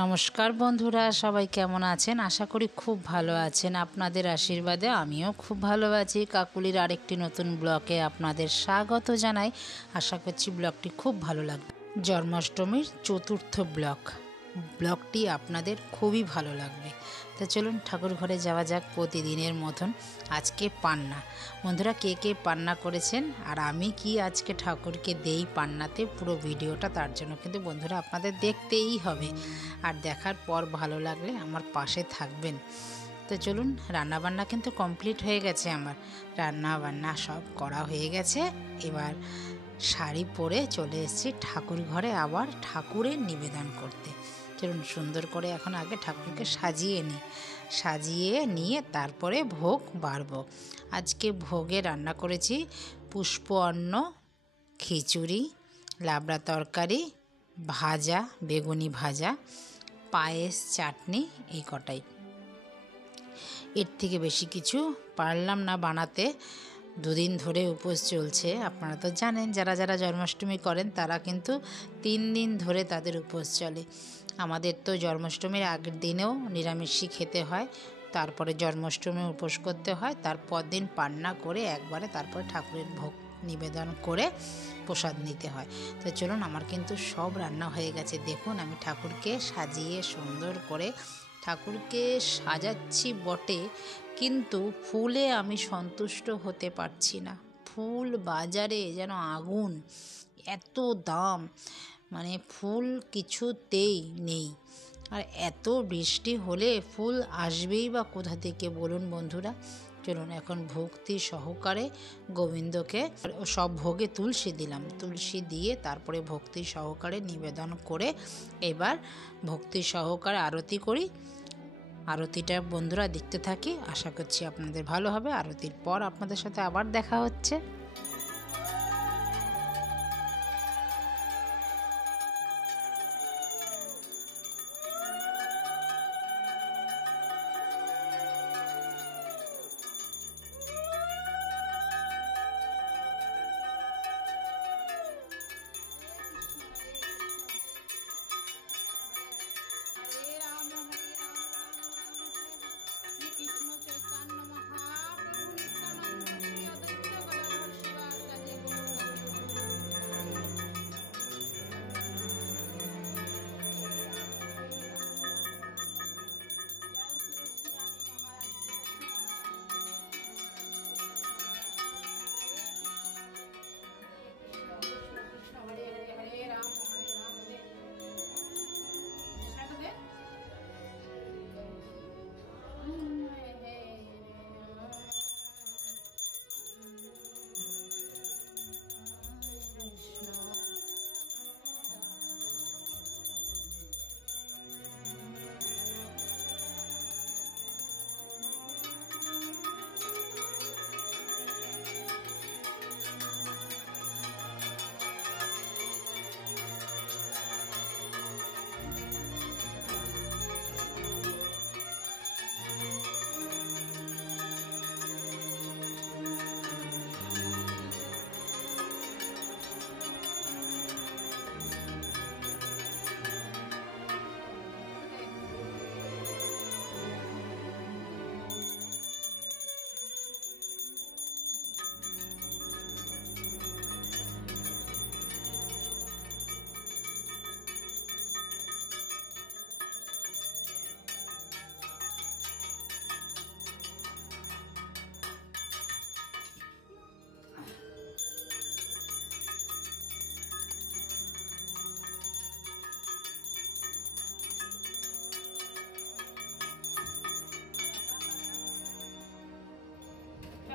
নমস্কার বন্ধুরা, সবাই কেমন আছেন? আশা করি খুব ভালো আছেন। আপনাদের আশীর্বাদে আমিও খুব ভালো আছি। কাকুলির আরেকটি নতুন ব্লগে আপনাদের স্বাগত জানাই। আশা করছি ব্লগটি খুব ভালো লাগবে। জন্মাষ্টমীর চতুর্থ ব্লগটি আপনাদের খুবই ভালো লাগবে। তো চলুন ঠাকুর ঘরে যাওয়া যাক প্রতিদিনের মতন। আজকে পান্না। বন্ধুরা, কে কে পান্না করেছেন আর আমি কি আজকে ঠাকুরকে দেই পান্নাতে, পুরো ভিডিওটা তার জন্য কিন্তু বন্ধুরা আপনাদের দেখতেই হবে। আর দেখার পর ভালো লাগলে আমার পাশে থাকবেন। তো চলুন, রান্নাবান্না কিন্তু কমপ্লিট হয়ে গেছে। আমার রান্নাবান্না সব করা হয়ে গেছে। এবার শাড়ি পরে চলে এসেছি ঠাকুর ঘরে আবার ঠাকুরের নিবেদন করতে। চলুন সুন্দর করে এখন আগে ঠাকুরকে সাজিয়ে নিয়ে তারপরে ভোগ বাড়ব। আজকে ভোগে রান্না করেছি পুষ্প অন্ন, খিচুড়ি, লাবড়া তরকারি, ভাজা, বেগুনি ভাজা, পায়েস, চাটনি, এই কটাই। এর থেকে বেশি কিছু পারলাম না বানাতে। দুদিন ধরে উপোস চলছে। আপনারা তো জানেন, যারা যারা জন্মাষ্টমী করেন তারা কিন্তু 3 দিন ধরে তাদের উপোস চলে। আমাদের তো জন্মাষ্টমীর আগের দিনেও নিরামিষই খেতে হয়, তারপরে জন্মাষ্টমী উপোস করতে হয়, তারপর দিন পান্না করে একবারে তারপরে ঠাকুরের ভোগ নিবেদন করে প্রসাদ নিতে হয়। তো চলুন, আমার কিন্তু সব রান্না হয়ে গেছে। দেখুন, আমি ঠাকুরকে সাজিয়ে সুন্দর করে ঠাকুরকে সাজাচ্ছি বটে, কিন্তু ফুলে আমি সন্তুষ্ট হতে পারছি না। ফুল বাজারে যেন আগুন, এত দাম, মানে ফুল কিছুতেই নেই। আর এত বৃষ্টি হলে ফুল আসবেই বা কোথা থেকে বলুন বন্ধুরা। চলুন এখন ভক্তি সহকারে গোবিন্দকে সব ভোগে তুলসী দিলাম, তুলসী দিয়ে তারপরে ভক্তি সহকারে নিবেদন করে এবার ভক্তি সহকারে আরতি করি। আরতিটা বন্ধুরা দেখতে থাকি, আশা করছি আপনাদের ভালো হবে। আরতির পর আপনাদের সাথে আবার দেখা হচ্ছে।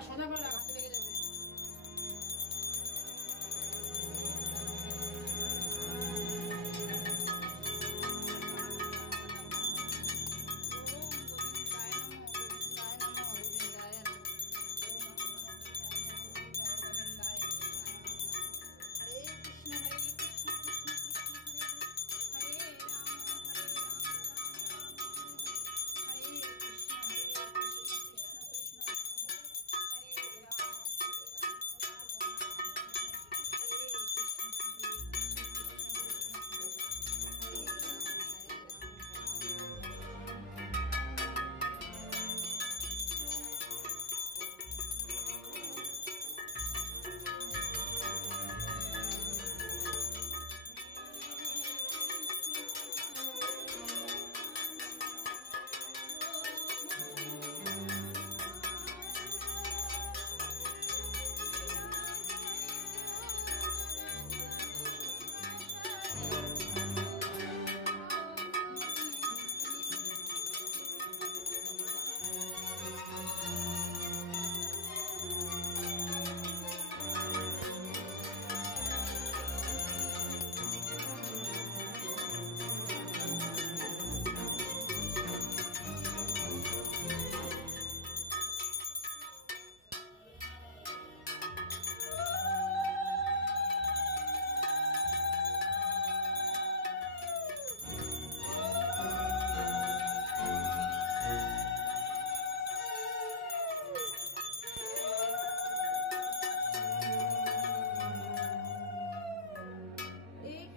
সন্ধ্যাবেলা হাতে লেগে যাবে।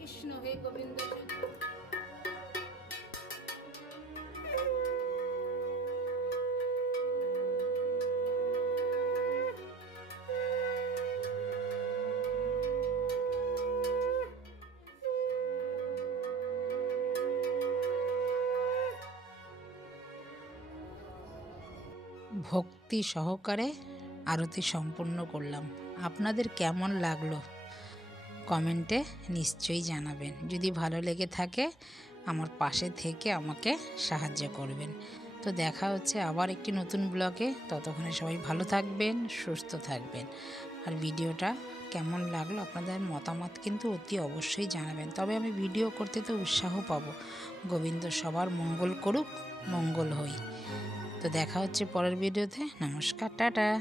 কৃষ্ণ হে গোবিন্দ। ভক্তি সহকারে আরতি সম্পূর্ণ করলাম। আপনাদের কেমন লাগলো কমেন্টে নিশ্চয়ই জানাবেন। যদি ভালো লেগে থাকে আমার পাশে থেকে আমাকে সাহায্য করবেন। তো দেখা হচ্ছে আবার একটি নতুন ব্লগে। ততক্ষণে সবাই ভালো থাকবেন, সুস্থ থাকবেন। আর ভিডিওটা কেমন লাগলো আপনাদের মতামত কিন্তু অতি অবশ্যই জানাবেন। তবে আমি ভিডিও করতে তো উৎসাহ পাবো। গোবিন্দ সবার মঙ্গল করুক, মঙ্গল হই। তো দেখা হচ্ছে পরের ভিডিওতে। নমস্কার, টাটা।